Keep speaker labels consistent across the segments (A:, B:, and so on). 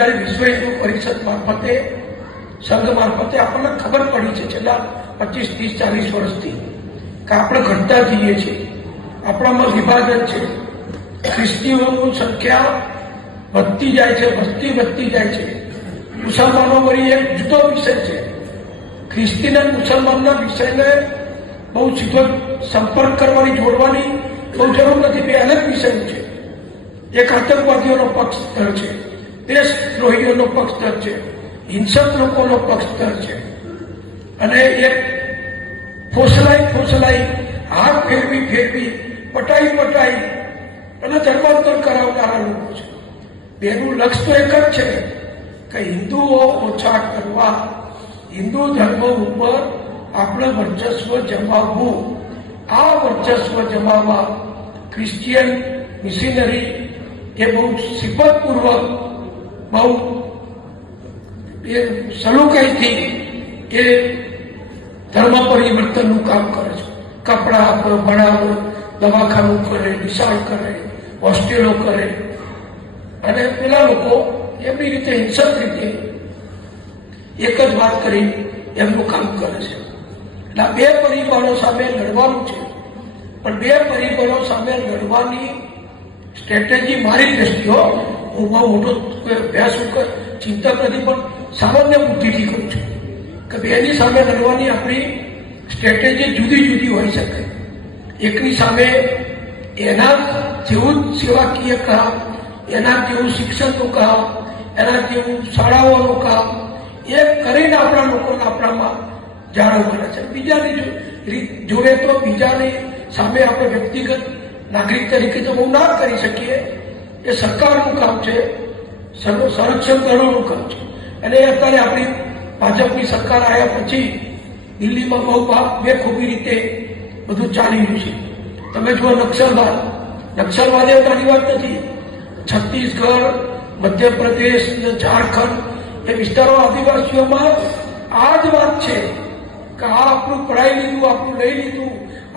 A: અત્યારે વિશ્વ હિન્દુ પરિષદ મારફતે, સંઘ મારફતે આપણને ખબર પડી છે છેલ્લા પચીસ, ત્રીસ, ચાલીસ વર્ષથી કે આપણે ઘટતા જઈએ છીએ. આપણામાં વિભાજન છે. ખ્રિસ્તીઓની સંખ્યા વધતી જાય છે વસ્તી વધતી જાય છે. મુસલમાનો વળી એક જુદો વિષય છે. ખ્રિસ્તી અને મુસલમાનના વિષયને બહુ સીધો સંપર્ક કરવાની, જોડવાની બહુ જરૂર નથી, બે અલગ વિષય છે. એક આતંકવાદીઓનો પક્ષ છે. દેશ પક્ષધર પક્ષ છે. હિંસક લોકોનો પક્ષ સ્તર છે. અને એક ફોસલાઈ ફોસલાઈ હાથ ફેરવી ફેરવી, પટાઈ પટાઈ અને ધર્માંતર કરાવનારા લોકો છે. તેનું લક્ષ્ય તો એક જ છે કે હિન્દુઓ ઓછા કરવા, હિન્દુ ધર્મ ઉપર આપણે વર્ચસ્વ જમાવવું. આ વર્ચસ્વ જમાવવા ક્રિશ્ચિયન મિશનરી એ બહુ સિફતપૂર્વક બહુ એ સલુકાઈથી એ ધર્મ પરિવર્તનનું કામ કરે છે. કપડા આપો, ભણાવો, દવાખાનું કરે, વિશાળ કરે, હોસ્ટેલો કરે. અને પેલા લોકો એમની રીતે હિંસક રીતે એક જ વાત કરી, એમનું કામ કરે છે. એટલે બે પરિબળો સામે લડવાનું છે. પણ બે પરિબળો સામે લડવાની સ્ટ્રેટેજી મારી દ્રષ્ટિઓ હું બહુ મોટો અભ્યાસ ઉપર ચિંતા નથી, પણ સામાન્ય બુદ્ધિથી કહું છું કે બેની સામે લડવાની આપણી સ્ટ્રેટેજી જુદી જુદી હોઈ શકે. એકની સામે એના જેવું સેવાકીય કામ એના જેવું શિક્ષણનું કામ એના જેવું શાળાઓનું કામ એ કરીને આપણા લોકોને આપણામાં જાળવવાના છે. બીજાની જોડે તો બીજાની સામે આપણે વ્યક્તિગત નાગરિક તરીકે તો બહુ ના કરી શકીએ. એ સરકારનું કામ છે. સંરક્ષણ કરવાનું કામ છે. અને અત્યારે આપણી ભાજપની સરકાર આવ્યા પછી દિલ્હીમાં બહુ બે બેખૂબી રીતે બધું ચાલી રહ્યું છે. તમે જુઓ નક્સલવાદ. નક્સલવાદ એ નાની વાત નથી. છત્તીસગઢ, મધ્યપ્રદેશ ઝારખંડ એ વિસ્તારો આદિવાસીઓમાં આ જ વાત છે કે આ આપણું પડાઈ લીધું, આપણું લઈ લીધું,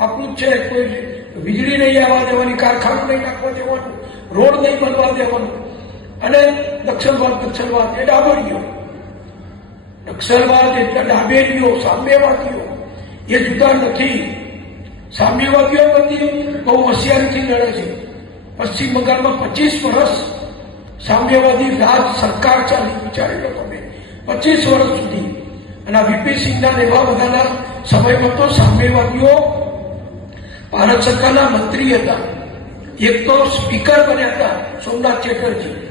A: આપણું છે. કોઈ વીજળી નહીં આવવા દેવાની, કારખાનું નહીં નાખવા દેવાનું, રોડ નહીં બનવા દેવાનું. અને દક્ષિણવાદ દક્ષિણવાદ એ ડાબરીઓ નક્સલવાદ એટલે ડાબેરીઓ સામ્યવાદીઓ એ જુદા નથી. સામ્યવાદીઓ બધી બહુ હોશિયારીથી લડે છે. પશ્ચિમ બંગાળમાં પચીસ વર્ષ સામ્યવાદી રાજ સરકાર ચાલી વિચારી લો તમે પચીસ વર્ષ સુધી. અને આ વીપી સિંહના એવા બધાના સમયમાં તો સામ્યવાદીઓ ભારત સરકારના મંત્રી હતા. એક તો સ્પીકર બન્યા હતા, સોમનાથ ચેટર્જી.